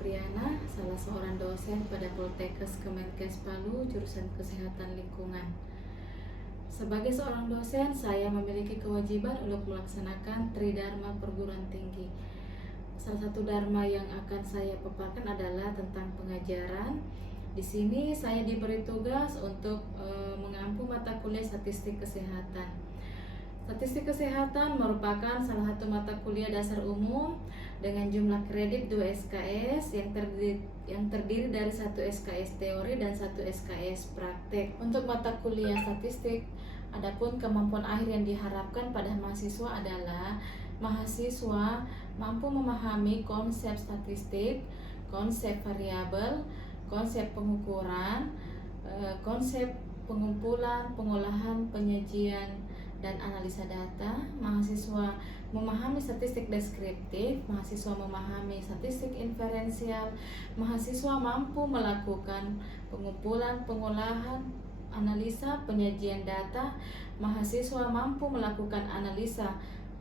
Priana, salah seorang dosen pada Poltekkes Kemenkes Palu, jurusan Kesehatan Lingkungan. Sebagai seorang dosen, saya memiliki kewajiban untuk melaksanakan Tridharma perguruan tinggi. Salah satu dharma yang akan saya paparkan adalah tentang pengajaran. Di sini saya diberi tugas untuk mengampu mata kuliah statistik kesehatan. Statistik kesehatan merupakan salah satu mata kuliah dasar umum dengan jumlah kredit 2 SKS yang terdiri dari 1 SKS teori dan 1 SKS praktek. Untuk mata kuliah statistik, adapun kemampuan akhir yang diharapkan pada mahasiswa adalah mahasiswa mampu memahami konsep statistik, konsep variabel, konsep pengukuran, konsep pengumpulan, pengolahan, penyajian, dan analisa data. Mahasiswa memahami statistik deskriptif, mahasiswa memahami statistik inferensial, mahasiswa mampu melakukan pengumpulan, pengolahan, analisa, penyajian data, mahasiswa mampu melakukan analisa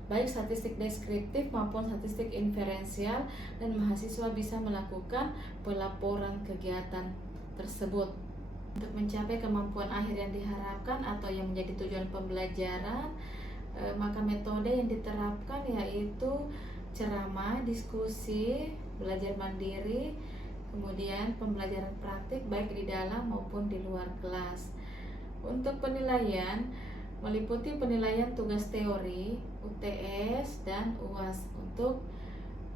baik statistik deskriptif maupun statistik inferensial, dan mahasiswa bisa melakukan pelaporan kegiatan tersebut. Untuk mencapai kemampuan akhir yang diharapkan atau yang menjadi tujuan pembelajaran, maka metode yang diterapkan yaitu ceramah, diskusi, belajar mandiri, kemudian pembelajaran praktik baik di dalam maupun di luar kelas. Untuk penilaian, meliputi penilaian tugas teori, UTS, dan UAS untuk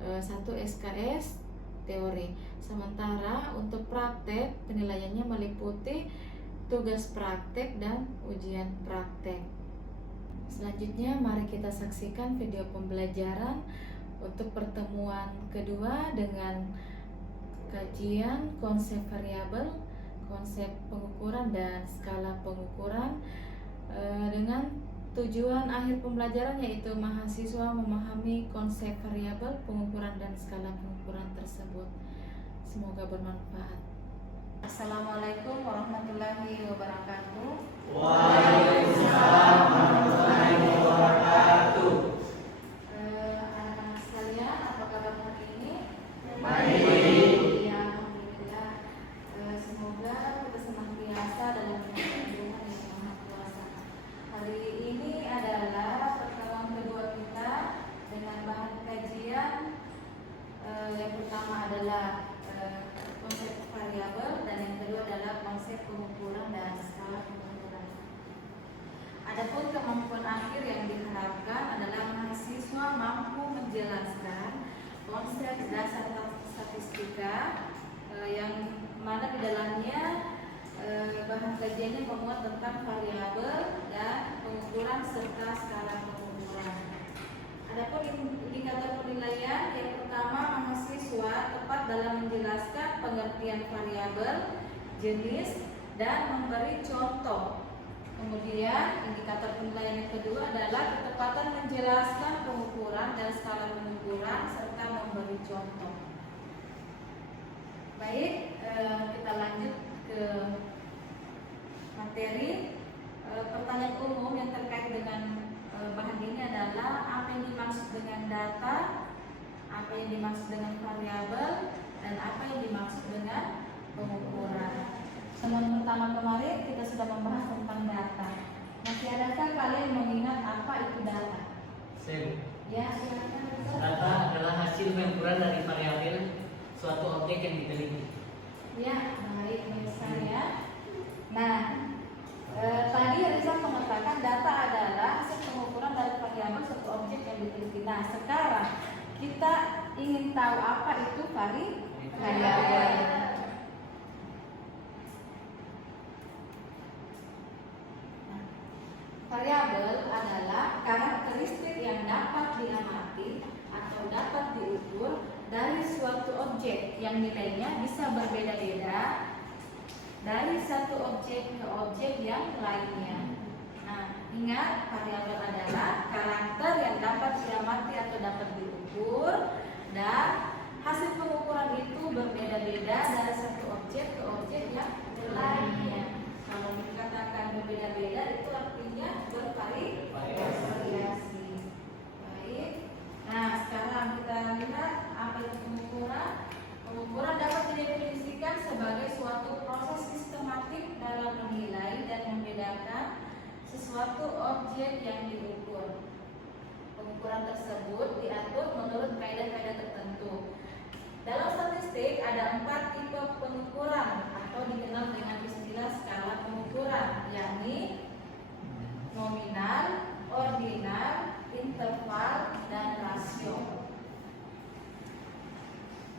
1 SKS teori. Sementara untuk praktek, penilaiannya meliputi tugas praktek dan ujian praktek. Selanjutnya, mari kita saksikan video pembelajaran untuk pertemuan kedua dengan kajian konsep variabel, konsep pengukuran, dan skala pengukuran dengan tujuan akhir pembelajaran yaitu mahasiswa memahami konsep variabel, pengukuran, dan skala pengukuran tersebut. Semoga bermanfaat. Assalamualaikum warahmatullahi wabarakatuh. Waalaikumsalam warahmatullahi wabarakatuh. Anak-anak sekalian, apa kabar hari ini? Baik. Ya, alhamdulillah. Semoga kita senantiasa dalam Tuhan yang Maha Kuasa. Hari ini adalah pertemuan kedua kita dengan bahan kajian. Yang pertama adalah konsep variabel dan yang kedua adalah konsep pengukuran dan skala pengukuran. Adapun kemampuan akhir yang diharapkan adalah mahasiswa mampu menjelaskan konsep dasar statistika yang mana di dalamnya bahan kajiannya memuat tentang variabel dan pengukuran serta skala pengukuran. Adapun indikator penilaian, yang pertama mahasiswa tepat dalam menjelaskan pengertian variabel, jenis, dan memberi contoh. Kemudian indikator penilaian yang kedua adalah ketepatan menjelaskan pengukuran dan skala pengukuran serta memberi contoh. Baik, kita lanjut ke materi. Pertanyaan umum yang terkait dengan bahan ini adalah apa yang dimaksud dengan data, apa yang dimaksud dengan variabel, dan apa yang dimaksud dengan pengukuran. Teman pertama kemarin kita sudah membahas tentang data. Masih adakah kalian mengingat apa itu data? Ya, silakan. Data adalah hasil campuran dari variabel suatu objek yang diteliti. Ya, baik misalnya. Nah, tadi Rizal mengatakan data adalah hasil pengukuran dari variabel suatu objek yang diteliti. Nah, sekarang kita ingin tahu apa itu variabel. Variabel adalah karakteristik yang dapat diamati atau dapat diukur dari suatu objek yang nilainya bisa berbeda-beda dari satu objek ke objek yang lainnya. Nah, ingat, variabel adalah karakter yang dapat diamati atau dapat diukur, dan hasil pengukuran itu berbeda-beda dari satu objek ke objek yang lainnya. Kalau dikatakan berbeda-beda itu artinya bervariasi. Baik. Nah, sekarang kita lihat apa itu pengukuran. Pengukuran suatu objek yang diukur. Pengukuran tersebut diatur menurut kaidah-kaidah tertentu. Dalam statistik ada 4 tipe pengukuran atau dikenal dengan istilah skala pengukuran, yakni nominal, ordinal, interval, dan rasio.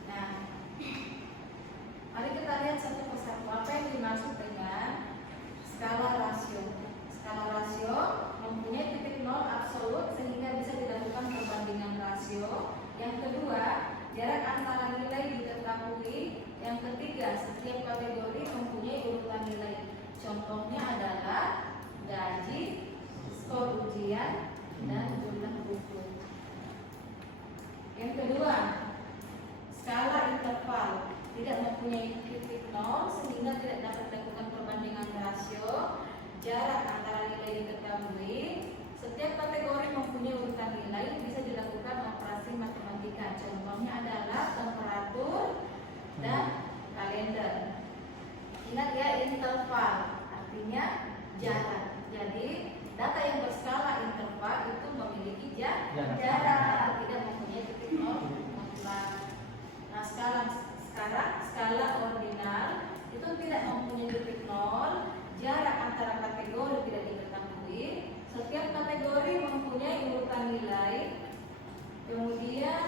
Nah, mari kita lihat satu persatu apa yang dimaksud dengan skala rasio. Skala rasio mempunyai titik nol absolut sehingga bisa dilakukan perbandingan rasio. Yang kedua, jarak antara nilai diketahui. Yang ketiga, setiap kategori mempunyai urutan nilai. Contohnya adalah gaji, skor ujian, dan jumlah buku. Yang kedua, skala interval tidak mempunyai titik nol sehingga tidak dapat dilakukan perbandingan rasio. Jarak antara nilai diketahui. Setiap kategori mempunyai urutan nilai, bisa dilakukan operasi matematika. Contohnya adalah temperatur dan kalender. Ingat ya, interval artinya jarak. Jadi data yang berskala interval itu memiliki jarak, tidak mempunyai titik nol mutlak. Nah, sekarang skala ordinal itu tidak mempunyai titik nol. Jarak antara kategori tidak diketahui. Setiap kategori mempunyai urutan nilai. Kemudian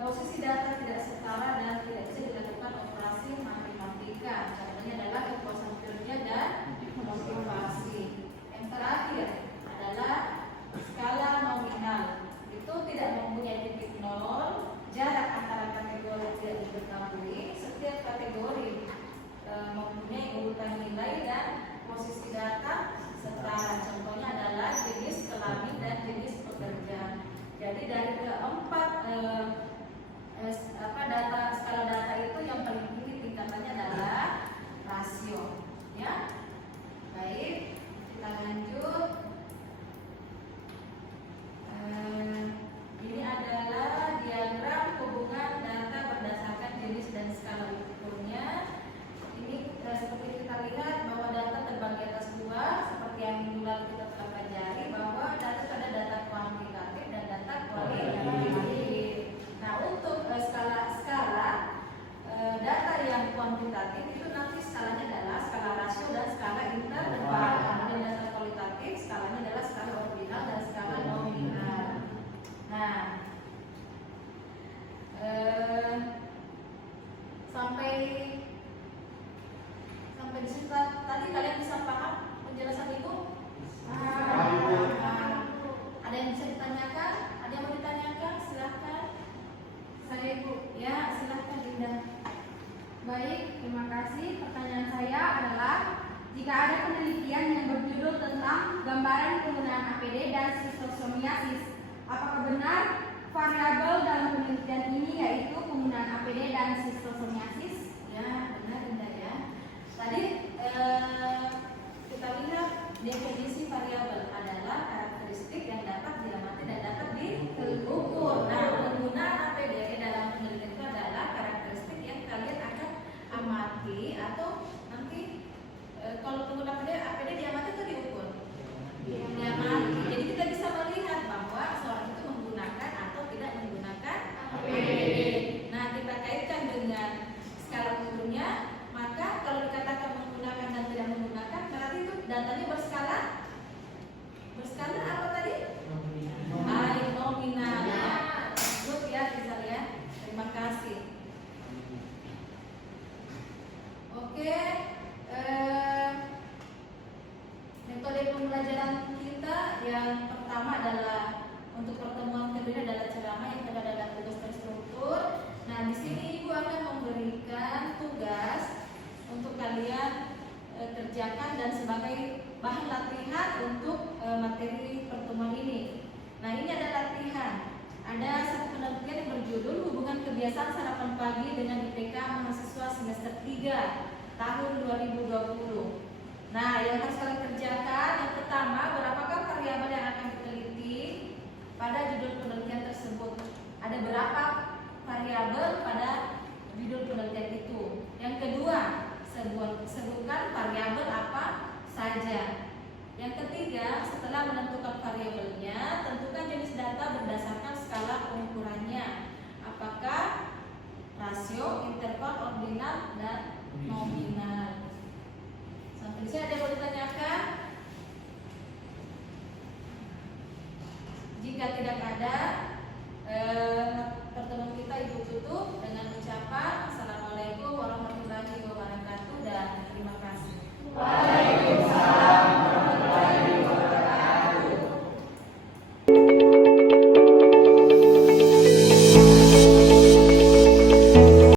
posisi data tidak setara dan tidak bisa dilakukan operasi matematika. Contohnya adalah kepuasan kerja dan motivasi. Yang terakhir adalah skala nominal. Itu tidak mempunyai titik nol. Jarak antara kategori tidak diketahui. Setiap kategori mempunyai urutan nilai dan posisi data setara. Contohnya adalah jenis kelamin dan jenis pekerja. Jadi dari keempat skala data itu yang paling tinggi tingkatannya adalah rasio. Ya, baik, kita lanjut. Ini adalah diagram hubungan data berdasarkan jenis dan skala ukurnya. Ini seperti kita lihat bahwa data terbagi atas dua, seperti yang minggu lalu kita telah pelajari bahwa data ada data kuantitatif dan data kualitatif. Nah, untuk skala data yang kuantitatif itu nanti skalanya adalah skala rasio dan skala interval. Kemudian data kualitatif skalanya adalah skala ordinal dan skala nominal. Nah, sampai di sini tadi kalian bisa paham penjelasan Ibu? Ada yang bisa ditanyakan? Ada yang mau ditanyakan? Silahkan. Saya Ibu. Ya, silahkan Dinda. Baik, terima kasih. Pertanyaan saya adalah, jika ada penelitian yang berjudul tentang gambaran penggunaan APD dan sistosomiasis, apakah benar variabel dalam penelitian ini yaitu penggunaan APD dan sistosomiasis? Ya, benar Dinda ya. Tadi kita lihat definisi variabel adalah karakteristik yang dapat diamati dan dapat diukur. Nah, penggunaan APD dalam penelitian itu adalah karakteristik yang kalian akan amati atau nanti kalau penggunaan APD diamati atau diukur? Diamati. Jadi kita bisa melihat bahwa seorang itu menggunakan atau tidak menggunakan APD. Nah, kita kaitkan dengan skala ukurnya. Maka kalau dikatakan menggunakan dan tidak menggunakan, berarti itu datanya berskala apa tadi? Nominal. Good ya, bisa ya. Terima kasih. Oke, metode pembelajaran kita yang pertama adalah untuk pertemuan kedua adalah ceramah, yang kedua adalah tugas terstruktur. Nah, di sini Ibu akan memberikan tugas untuk kalian kerjakan dan sebagai bahan latihan untuk materi pertemuan ini. Nah, ini ada latihan. Ada satu penelitian yang berjudul hubungan kebiasaan sarapan pagi dengan IPK mahasiswa semester 3 tahun 2020. Nah, yang harus kalian kerjakan yang pertama, berapakah variabel yang akan diteliti pada judul penelitian tersebut? Ada berapa variabel pada judul penelitian itu? Yang kedua, sebutkan variabel apa saja. Yang ketiga, setelah menentukan variabelnya, tentukan jenis data berdasarkan skala pengukurannya. Apakah rasio, interval, ordinal, dan nominal. Sampai di sini ada yang mau ditanyakan? Jika tidak ada,